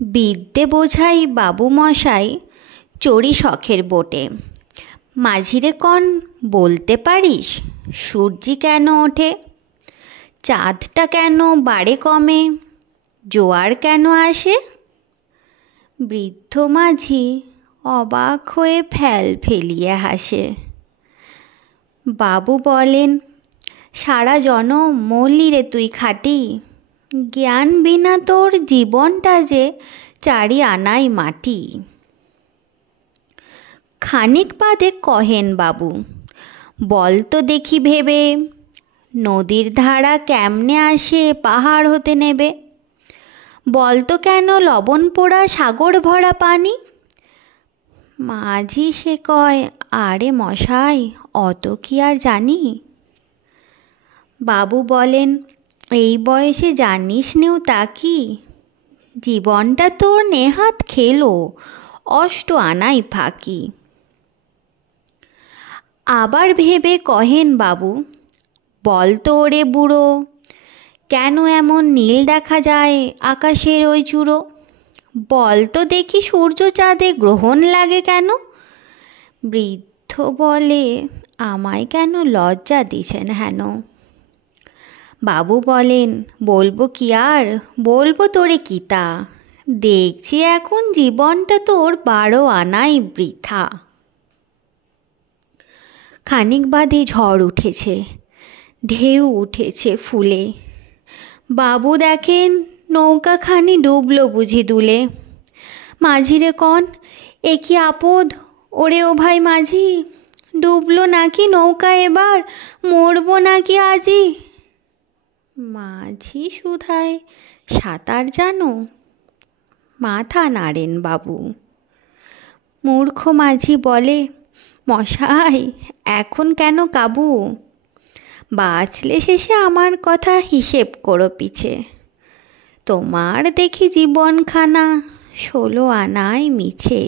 বিদ্যে বোঝাই বাবু মশাই চড়ি শখের বোটে। মাঝিরে কন বলতে পারিস সূর্যি কেন ওঠে? চাঁদটা কেন বাড়ে কমে? জোয়ার কেন আসে? বৃদ্ধ মাঝি অবাক হয়ে ফেল ফেলিয়ে হাসে। বাবু বলেন, সারা জনম মরলি রে তুই খাটি, জ্ঞান বিনা তোর জীবনটা যে চারি আনাই মাটি। খানিক বাদে কহেন বাবু, বল তো দেখি ভেবে, নদীর ধারা কেমনে আসে পাহাড় হতে নেবে? বল তো কেন লবণ পোড়া সাগর ভরা পানি? মাঝি সে কয়, আরে মশাই অত কি আর জানি। বাবু বলেন, এই বয়সে জানিস নেও তা কি? জীবনটা তোর নেহাত খেলো, অষ্ট আনাই ফাঁকি। আবার ভেবে কহেন বাবু, বল তো ওরে বুড়ো, কেন এমন নীল দেখা যায় আকাশের ওই চূড়ো? বল তো দেখি সূর্য চাঁদে গ্রহণ লাগে কেন? বৃদ্ধ বলে, আমায় কেন লজ্জা দিছেন হেন? বাবু বলেন, বলবো কি আর, বলবো তোরে কিতা, দেখছি এখন জীবনটা তোর 12 আনাই বৃথা। খানিক বাদে ঝড় উঠেছে, ঢেউ উঠেছে ফুলে। বাবু দেখেন নৌকাখানি ডুবলো বুঝি দুলে। মাঝিরে কন, এ কি আপদ, ওরে ও ভাই মাঝি, ডুবলো নাকি নৌকা এবার, মরবো নাকি আজি? মাঝি শুধায়, সাঁতার জানো? মাথা নাড়েন বাবু। মূর্খ মাঝি বলে, মশাই এখন কেন কাবু? বাঁচলে শেষে আমার কথা হিসেব করো পিছে, তোমার দেখি জীবনখানা 16 আনাই মিছে।